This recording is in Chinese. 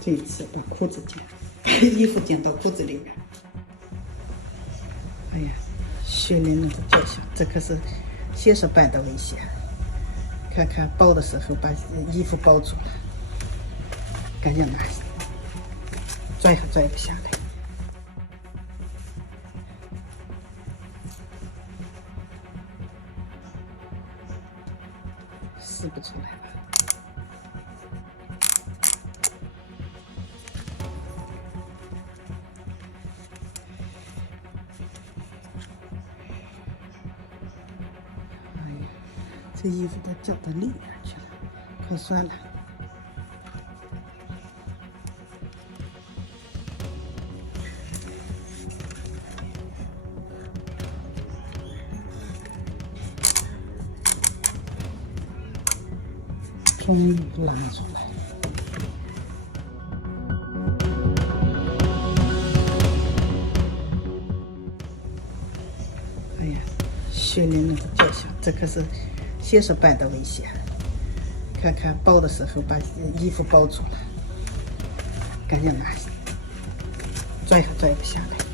这一次把裤子把衣服剪到裤子里面。哎呀，血淋淋的脚下，这可是现实版的危险。看看包的时候把衣服包住了，赶紧拿，拽还拽不下来。撕不出来了。哎呀，这衣服都绞到里面去了，可算了。终于拉出来了。哎呀，血淋淋的脚下，这可是现实版的危险。看看包的时候把衣服包住了，赶紧拿，拽还拽不下来。